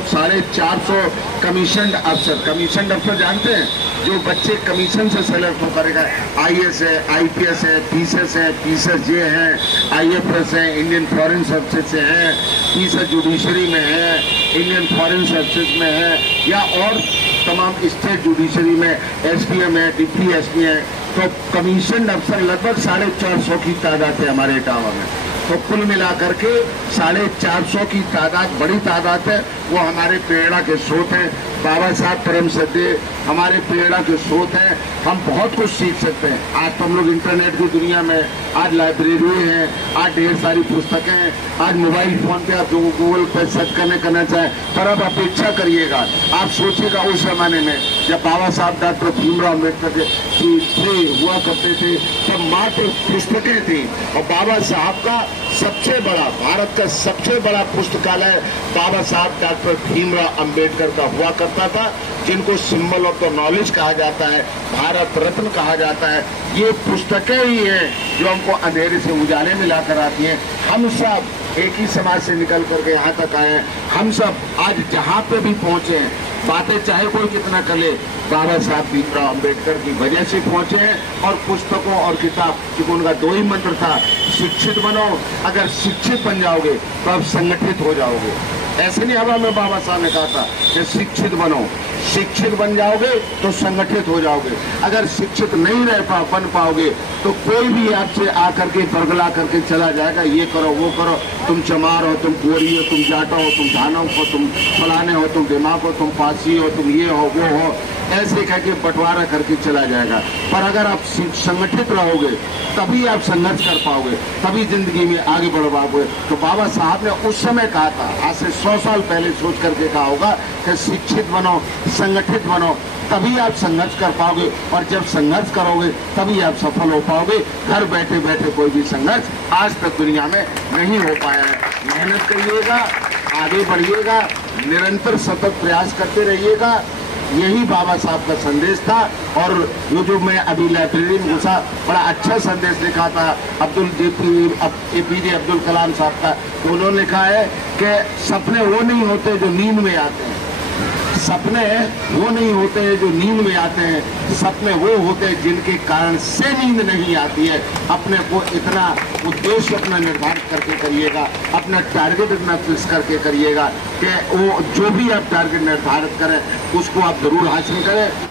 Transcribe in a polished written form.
450 commission अफसर जानते हैं, जो बच्चे कमीशन से सेलेक्ट हो करेगा। आईएएस है, आईपीएस है, पीएसएस ये है, आईएफएस है, इंडियन फॉरेन सर्विसेज से है, पीएसएस जुडिशरी में है, इंडियन फॉरेन सर्विसेज में है, या और तमाम स्टेट जुडिशरी में एसपीएम है, डिप्टी एसपी है। तो कमीशन अफसर लगभग 450 की तादाद है हमारे इटावा में। तो कुल मिलाकर के 450 की तादाद, बड़ी तादाद है। वो हमारे प्रेरणा के स्रोत हैं। बाबा साहब परम सद्य हमारे प्रेरणा के स्रोत हैं। हम बहुत कुछ सीख सकते हैं। आज तो हम लोग इंटरनेट की दुनिया में, आज लाइब्रेरी हैं, आज ढेर सारी पुस्तकें हैं, आज मोबाइल फोन पे आप जो गूगल पे सर्च करना चाहें। पर अब अपेक्षा करिएगा, आप सोचिएगा उस जमाने में जब बाबा साहब डॉक्टर भीमराव अम्बेडकर हुआ करते थे, तब मात्र पुस्तकें थी। और बाबा साहब का सबसे बड़ा, भारत का सबसे बड़ा पुस्तकालय बाबा साहब डॉक्टर भीमराव अम्बेडकर का हुआ करता था, जिनको सिंबल ऑफ द नॉलेज कहा जाता है, भारत रत्न कहा जाता है। ये पुस्तकें ही हैं जो हमको अंधेरे से उजाले में लाकर आती हैं। हम सब एक ही समाज से निकल करके यहाँ तक आए हैं। हम सब आज जहाँ पे भी पहुँचे हैं, बातें चाहे कोई कितना कर ले, बाबा साहब भीमराव अम्बेडकर की वजह से पहुंचे हैं। और पुस्तकों और किताब, क्योंकि उनका 2 ही मंत्र था, शिक्षित बनो। अगर शिक्षित बन जाओगे तो आप संगठित हो जाओगे। ऐसे नहीं हवा में बाबा साहब ने कहा था कि शिक्षित बनो, शिक्षित बन जाओगे तो संगठित हो जाओगे। अगर शिक्षित नहीं बन पाओगे तो कोई भी आपसे आकर के बरगला करके चला जाएगा, ये करो वो करो, तुम चमार हो, तुम गोरी हो, तुम जाटा हो, तुम धानव हो, तुम फलाने हो, तुम दिमाग हो, तुम पासी हो, तुम ये हो वो हो, ऐसे कह के बंटवारा करके चला जाएगा। पर अगर आप संगठित रहोगे तभी आप संघर्ष कर पाओगे, तभी जिंदगी में आगे बढ़ पाओगे। तो बाबा साहब ने उस समय कहा था, आज से 100 साल पहले सोच करके कहा होगा कि शिक्षित बनो, संगठित बनो, तभी आप संघर्ष कर पाओगे। और जब संघर्ष करोगे तभी आप सफल हो पाओगे। घर बैठे बैठे कोई भी संघर्ष आज तक दुनिया में नहीं हो पाया है। मेहनत करिएगा, आगे बढ़िएगा, निरंतर सतत प्रयास करते रहिएगा। यही बाबा साहब का संदेश था। और वो जो मैं अभी लाइब्रेरी में घुसा, बड़ा अच्छा संदेश लिखा था APJ अब्दुल कलाम साहब का। तो उन्होंने लिखा है कि सपने वो नहीं होते जो नींद में आते हैं, सपने वो नहीं होते हैं जो नींद में आते हैं, सपने वो होते हैं जिनके कारण से नींद नहीं आती है। अपने को इतना उद्देश्य अपना निर्धारित करके करिएगा, अपना टारगेट इतना फिक्स करके करिएगा कि वो जो भी आप टारगेट निर्धारित करें उसको आप जरूर हासिल करें।